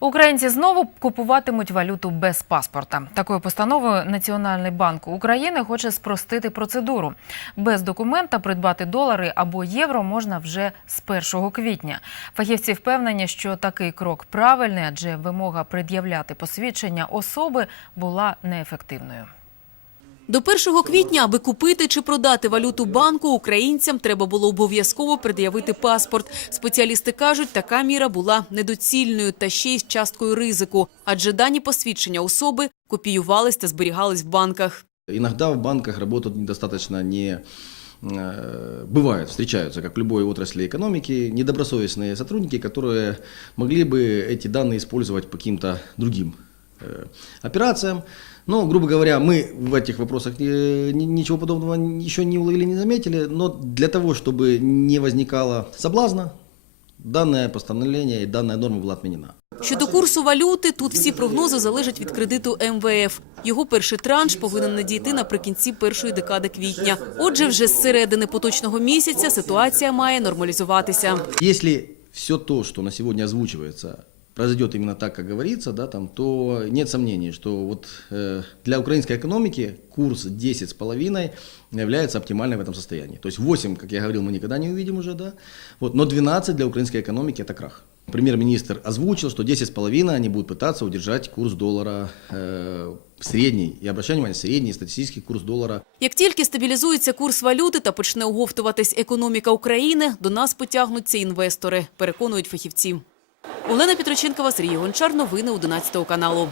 Українці знову купуватимуть валюту без паспорта. Такою постановою Національний банк України хоче спростити процедуру. Без документа придбати долари або євро можна вже з 1 квітня. Фахівці впевнені, що такий крок правильний, адже вимога пред'являти посвідчення особи була неефективною. До 1 квітня, аби купити чи продати валюту банку, українцям треба було обов'язково пред'явити паспорт. Спеціалісти кажуть, така міра була недоцільною та ще й з часткою ризику, адже дані посвідчення особи копіювались та зберігались в банках. Иногда в банках работают недостаточно не э, бывают, встречаются, как в любой отрасли экономики, недобросовестные сотрудники, которые могли бы эти данные использовать по каким-то другим э, операциям. Но, грубо говоря, мы в этих вопросах э, ни- ничего подобного еще не уловили, не заметили, но для того, чтобы не возникало соблазна, данное постановление и данная норма была отменена. Щодо курсу валюти, тут всі прогнози залежать від кредиту МВФ. Його перший транш повинен надійти наприкінці першої декади квітня. Отже, вже з середини поточного місяця ситуація має нормалізуватися. Если все то, что на сегодня озвучивается, произойдет именно так, как говорится, да, там, то нет сомнений, что вот, э, для украинской экономики курс 10,5 является оптимальным в этом состоянии. То есть 8, как я говорил, мы никогда не увидим уже, да, вот, но 12 для украинской экономики это крах. Премьер-министр озвучил, что 10,5 они будут пытаться удержать курс доллара э, средний, и обращаю внимание, средний статистический курс доллара Як тільки стабілізується курс валюти та почне оговтуватись економіка України, до нас потягнуться інвестори, переконують фахівці. Олена Петроченкова, Сергій Гончар. Новини 11 каналу.